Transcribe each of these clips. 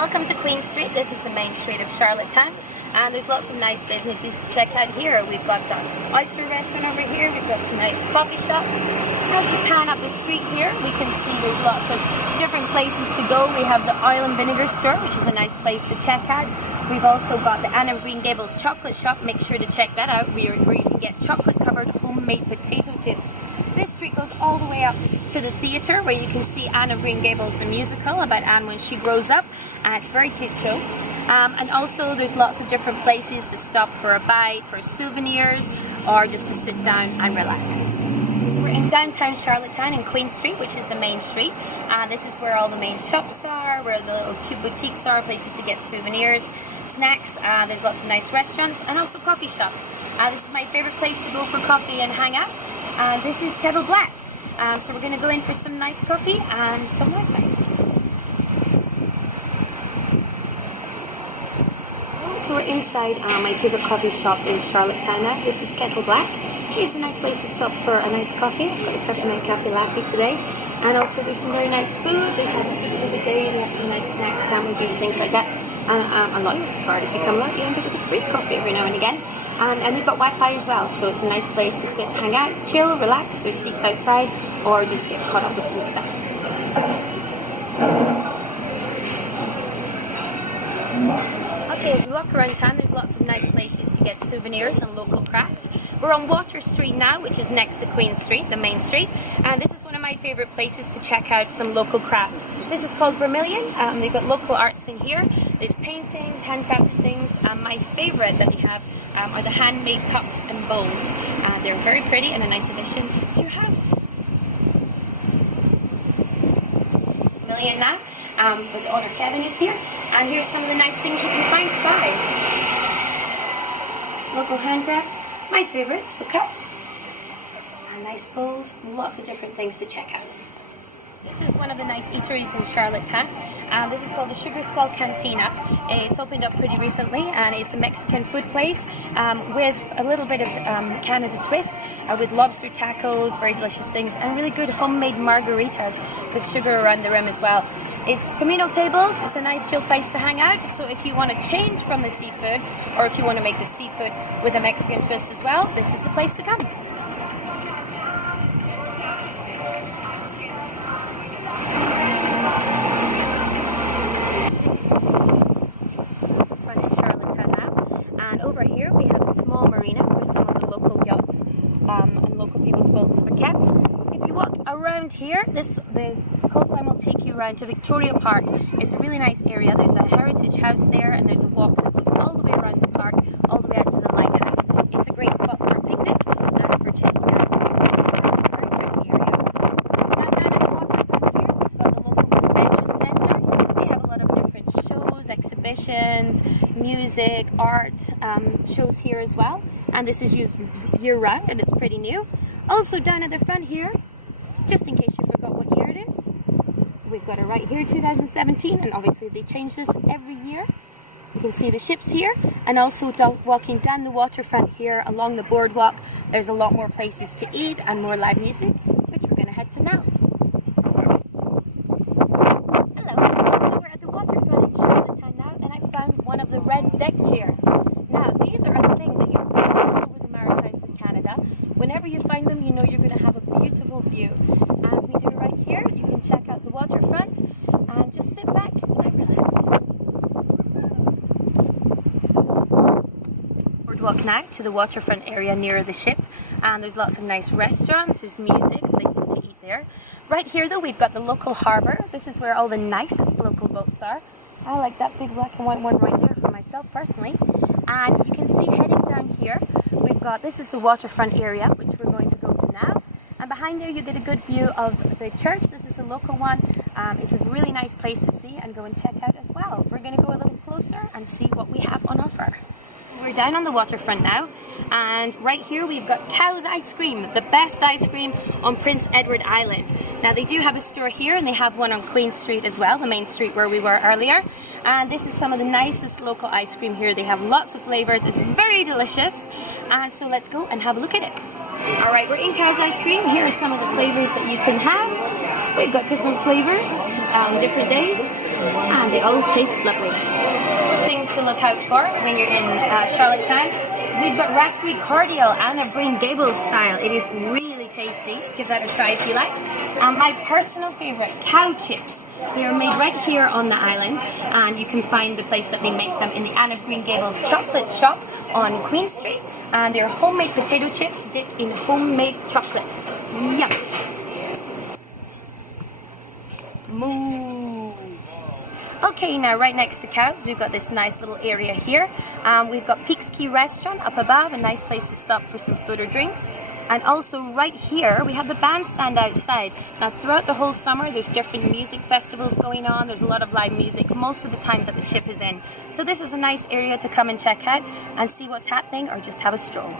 welcome to Queen Street. This is the main street of Charlottetown, and there's lots of nice businesses to check out here. We've got the oyster restaurant over here, we've got some nice coffee shops. As we pan up the street here, we can see there's lots of different places to go. We have the oil and vinegar store, which is a nice place to check out. We've also got the Anne of Green Gables chocolate shop. Make sure to check that out, where you can get chocolate covered homemade potato chips. This street goes all the way up to the theatre, where you can see Anne of Green Gables, the musical about Anne when she grows up. It's a very cute show. And also there's lots of different places to stop for a bite, for souvenirs, or just to sit down and relax. So we're in downtown Charlottetown in Queen Street, which is the main street. This is where all the main shops are, where the little cute boutiques are, places to get souvenirs, snacks. There's lots of nice restaurants and also coffee shops. This is my favourite place to go for coffee and hang out. This is Kettle Black. So we're going to go in for some nice coffee and some Wi-Fi. So we're inside my favourite coffee shop in Charlottetown now. This is Kettle Black. It's a nice place to stop for a nice coffee. I've got a peppermint cafe latte today. And also there's some very nice food. They have soups of the day, they have some nice snacks, sandwiches, things like that. And a loyalty card. If you come along, you end up with a free coffee every now and again. And we've got Wi-Fi as well, so it's a nice place to sit, hang out, chill, relax. There's seats outside, or just get caught up with some stuff. Okay, as we walk around town, there's lots of nice places to get souvenirs and local crafts. We're on Water Street now, which is next to Queen Street, the main street, and this is one of my favourite places to check out some local crafts. This is called Vermilion. They've got local arts in here. There's paintings, handcrafted things. My favourite that they have are the handmade cups and bowls. They're very pretty and a nice addition to your house. Vermilion now, but the owner Kevin is here, and here's some of the nice things you can find to buy. Local handcrafts, my favourites, the cups, and nice bowls, lots of different things to check out. This is one of the nice eateries in Charlottetown. This is called the Sugar Skull Cantina. It's opened up pretty recently, and it's a Mexican food place with a little bit of Canada twist, with lobster tacos, very delicious things, and really good homemade margaritas with sugar around the rim as well. It's communal tables. It's a nice chill place to hang out, so if you want to change from the seafood, or if you want to make the seafood with a Mexican twist as well, this is the place to come. Over here we have a small marina where some of the local yachts and local people's boats are kept. If you walk around here, the coastline will take you around to Victoria Park. It's a really nice area. There's a heritage house there, and there's a walk that goes all the way around the park, all the way out to the lighthouse. It's a great spot for a picnic and for checking out. It's a very pretty area. Now down at the waterfront here, we've got the local convention centre. They have a lot of different shows, exhibitions, music, art shows here as well, and this is used year-round and it's pretty new. Also down at the front here, just in case you forgot what year it is, we've got it right here, 2017, and obviously they change this every year. You can see the ships here, and also walking down the waterfront here along the boardwalk, there's a lot more places to eat and more live music, which we're going to head to now. Hello, so we're at the waterfront in Charlottetown now, and I found one of the red deck chairs. Now, these are a thing that you find all over the Maritimes in Canada. Whenever you find them, you know you're going to have a beautiful view. As we do right here, you can check out the waterfront and just sit back and relax. Boardwalk now to the waterfront area near the ship, and there's lots of nice restaurants, there's music, places to eat there. Right here though, we've got the local harbour. This is where all the nicest local boats are. I like that big black and white one right there for myself personally. And you can see heading down here, we've got, this is the waterfront area, which we're going to go to now. And behind there you get a good view of the church. This is a local one. It's a really nice place to see and go and check out as well. We're going to go a little closer and see what we have on offer. We're down on the waterfront now, and right here we've got Cow's Ice Cream, the best ice cream on Prince Edward Island. Now they do have a store here, and they have one on Queen Street as well, the main street where we were earlier. And this is some of the nicest local ice cream here. They have lots of flavours, it's very delicious, and so let's go and have a look at it. Alright, we're in Cow's Ice Cream. Here are some of the flavours that you can have. We've got different flavours on different days. and they all taste lovely. Things to look out for when you're in Charlottetown. We've got raspberry cordial and a Green Gables style. It is really tasty. Give that a try if you like. My personal favorite, cow chips. They are made right here on the island, and you can find the place that they make them in the Anne of Green Gables chocolate shop on Queen Street. And they're homemade potato chips dipped in homemade chocolate. Yum! Moo! Okay, now right next to cows, we've got this nice little area here. We've got Peaks Key Restaurant up above, a nice place to stop for some food or drinks. And also right here, we have the bandstand outside. Now throughout the whole summer, there's different music festivals going on. There's a lot of live music most of the times that the ship is in. So this is a nice area to come and check out and see what's happening or just have a stroll.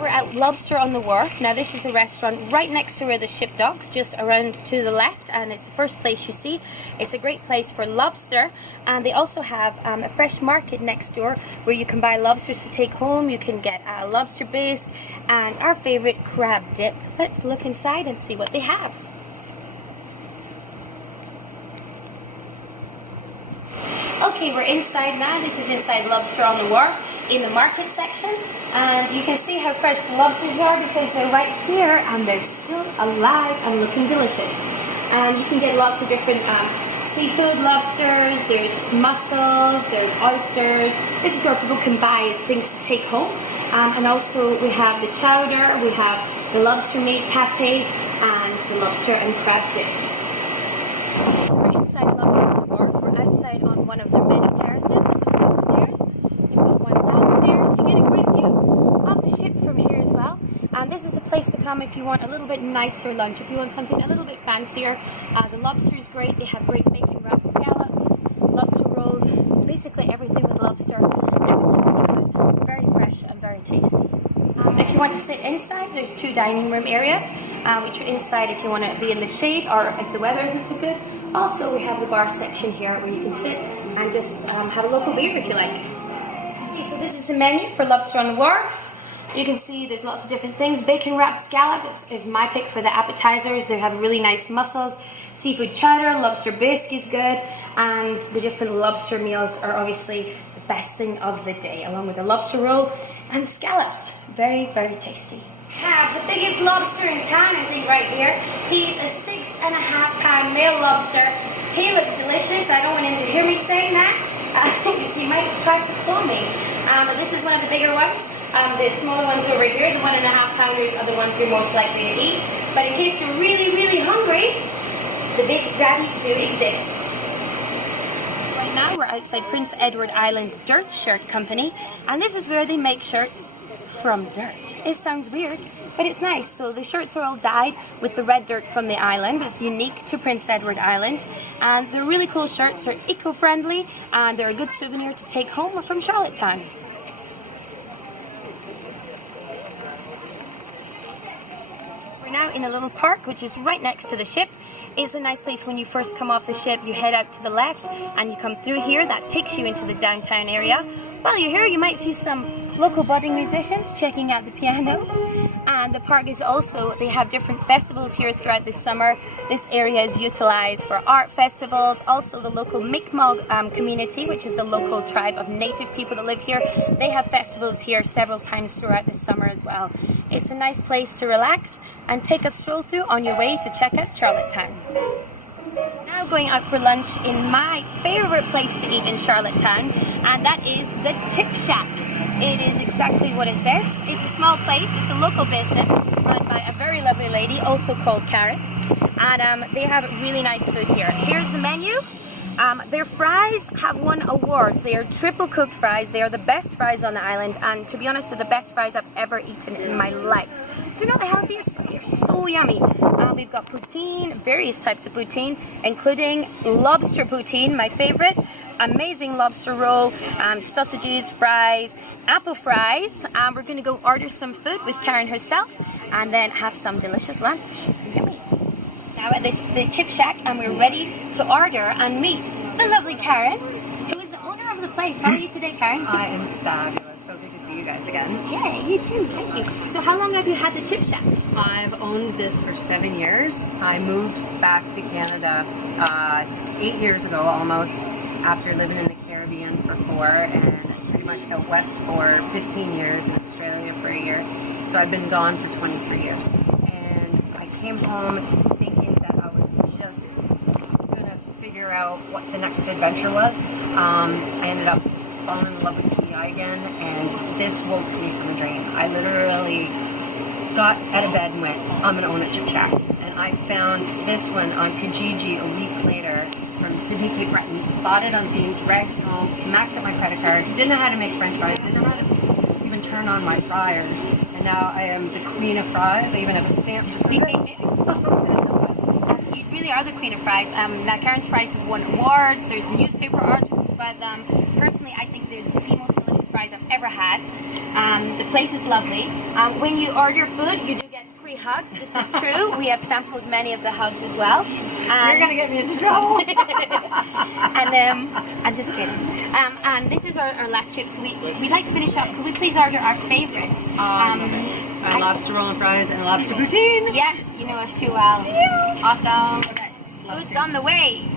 We're at Lobster on the Wharf. Now this is a restaurant right next to where the ship docks, just around to the left, and it's the first place you see. It's a great place for lobster, and they also have a fresh market next door where you can buy lobsters to take home. You can get lobster bisque and our favorite crab dip. Let's look inside and see what they have. Okay, we're inside now. This is inside Lobster on the Wharf in the market section, and you can see how fresh the lobsters are because they're right here and they're still alive and looking delicious. And you can get lots of different seafood lobsters, there's mussels, there's oysters. This is where people can buy things to take home. And also we have the chowder, we have the lobster meat pate, and the lobster and crab dip. So we're inside Lobster on the Wharf. We're outside on one of their many terraces. This is upstairs. You've got one downstairs. You get a great view of the ship from here as well. And this is a place to come if you want a little bit nicer lunch, if you want something a little bit fancier. The lobster is great. They have great bacon wrapped scallops, lobster rolls, basically everything with lobster, everything seafood. Very fresh and very tasty. If you want to sit inside, there's two dining room areas, which are inside if you want to be in the shade or if the weather isn't too good. Also, we have the bar section here where you can sit and just have a local beer if you like. Okay, so this is the menu for Lobster on the Wharf. You can see there's lots of different things. Bacon wrapped scallop is my pick for the appetizers. They have really nice mussels. Seafood chowder, lobster bisque is good, and the different lobster meals are obviously the best thing of the day, along with the lobster roll and scallops. Very, very tasty. Have the biggest lobster in town, I think, right here. He's a 6.5-pound male lobster. He looks delicious. I don't want him to hear me saying that. He might try to claw me. But this is one of the bigger ones. The smaller ones over here, the 1.5-pounders, are the ones you're most likely to eat. But in case you're really, really hungry, the big daddies do exist. Right now we're outside Prince Edward Island's Dirt Shirt Company, and this is where they make shirts from dirt. It sounds weird, but it's nice. So the shirts are all dyed with the red dirt from the island. It's unique to Prince Edward Island, and they're really cool shirts. They're eco-friendly, and they're a good souvenir to take home from Charlottetown. We're now in a little park which is right next to the ship. It's a nice place when you first come off the ship. You head out to the left and you come through here. That takes you into the downtown area. While you're here, you might see some local budding musicians checking out the piano. And the park is also, they have different festivals here throughout the summer. This area is utilized for art festivals. Also the local Mi'kmaq community, which is the local tribe of native people that live here. They have festivals here several times throughout the summer as well. It's a nice place to relax and take a stroll through on your way to check out Charlottetown. Now going out for lunch in my favorite place to eat in Charlottetown, and that is the Chip Shack. It is exactly what it says. It's a small place, it's a local business run by a very lovely lady, also called Karen, and they have really nice food here. Here's the menu. Their fries have won awards. They are triple cooked fries. They are the best fries on the island, and to be honest, they're the best fries I've ever eaten in my life. They're not the healthiest, but they're so yummy. We've got poutine, various types of poutine, including lobster poutine, my favorite. Amazing lobster roll, sausages, fries, apple fries. We're going to go order some food with Karen herself and then have some delicious lunch. Yummy. Now at the Chip Shack, and we're ready to order and meet the lovely Karen, who is the owner of the place. How are you today, Karen? I am fabulous. So good to see you guys. Thanks again. Yeah, you too. Thank you. So how long have you had the Chip Shack? I've owned this for 7 years. I moved back to Canada 8 years ago almost, after living in the Caribbean for 4 and pretty much out west for 15 years, in Australia for a year. So I've been gone for 23 years. And I came home thinking that I was just gonna figure out what the next adventure was. I ended up falling in love with PI again, and this woke me from a dream. I literally got out of bed and went, I'm gonna own a Chip Shack. And I found this one on Kijiji a week later from Sydney, Cape Breton. Bought it on Steam, dragged it home, maxed out my credit card, didn't know how to make French fries, didn't know how to even turn on my fryers. And now I am the queen of fries. I even have a stamp to prove it. You really are the queen of fries. Now Karen's fries have won awards. There's newspaper articles about them. Personally, I think they're the most delicious fries I've ever had. The place is lovely. When you order food, you do get free hugs. This is true. We have sampled many of the hugs as well. You're gonna get me into trouble. And I'm just kidding. And this is our last chips. We'd like to finish up. Could we please order our favorites? Lobster roll and fries and lobster poutine. Yes, you know us too well. Awesome. Food's on the way.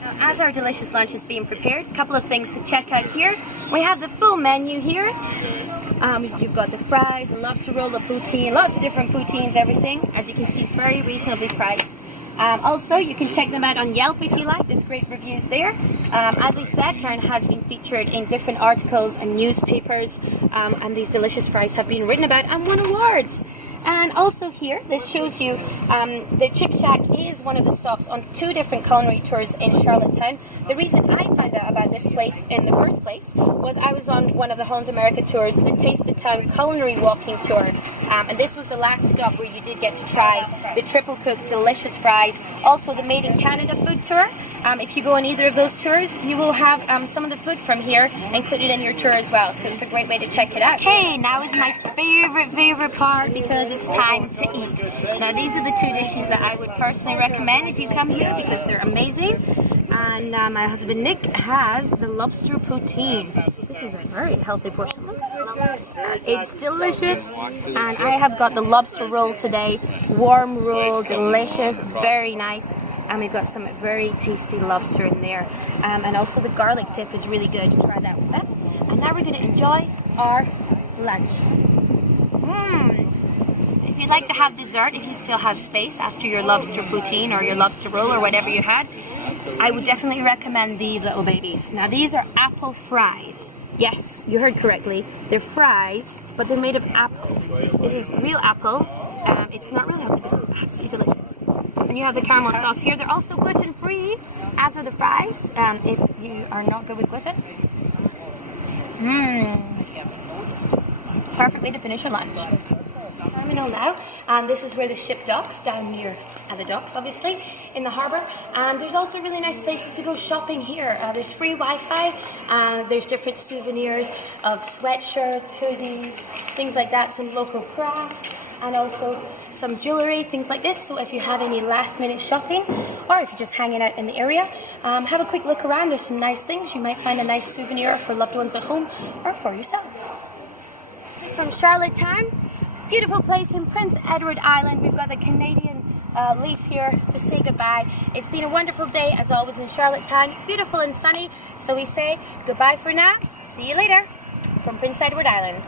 Now, as our delicious lunch is being prepared, a couple of things to check out here. We have the full menu here. You've got the fries, the lobster roll, the poutine, lots of different poutines, everything. As you can see, it's very reasonably priced. Also, you can check them out on Yelp if you like. There's great reviews there. As I said, Karen has been featured in different articles and newspapers, and these delicious fries have been written about and won awards. And also here, this shows you the Chip Shack is one of the stops on 2 different culinary tours in Charlottetown. The reason I found out about this place in the first place was I was on one of the Holland America tours, the Taste the Town culinary walking tour. And this was the last stop where you did get to try the triple cooked delicious fries. Also the Made in Canada food tour. If you go on either of those tours, you will have some of the food from here included in your tour as well. So it's a great way to check it out. Okay, now is my favorite part because it's time to eat. Now these are the 2 dishes that I would personally recommend if you come here because they're amazing. And my husband Nick has the lobster poutine. This is a very healthy portion. Look at all the lobster. It's delicious. And I have got the lobster roll today. Warm roll, delicious, very nice. And we've got some very tasty lobster in there. And also the garlic dip is really good. Try that with that. And now we're going to enjoy our lunch. If you'd like to have dessert, if you still have space after your lobster poutine or your lobster roll or whatever you had, I would definitely recommend these little babies. Now these are apple fries. Yes, you heard correctly. They're fries, but they're made of apple. This is real apple. It's not real healthy, but it's absolutely delicious. And you have the caramel sauce here. They're also gluten-free, as are the fries, if you are not good with gluten. Perfect way to finish your lunch. Terminal now, and this is where the ship docks, down near the docks obviously, in the harbour. And there's also really nice places to go shopping here. There's free Wi-Fi, there's different souvenirs of sweatshirts, hoodies, things like that, some local crafts, and also some jewellery, things like this. So if you have any last minute shopping, or if you're just hanging out in the area, have a quick look around. There's some nice things. You might find a nice souvenir for loved ones at home or for yourself. From Charlottetown, beautiful place in Prince Edward Island. We've got the Canadian leaf here to say goodbye. It's been a wonderful day as always in Charlottetown, beautiful and sunny. So we say goodbye for now. See you later from Prince Edward Island.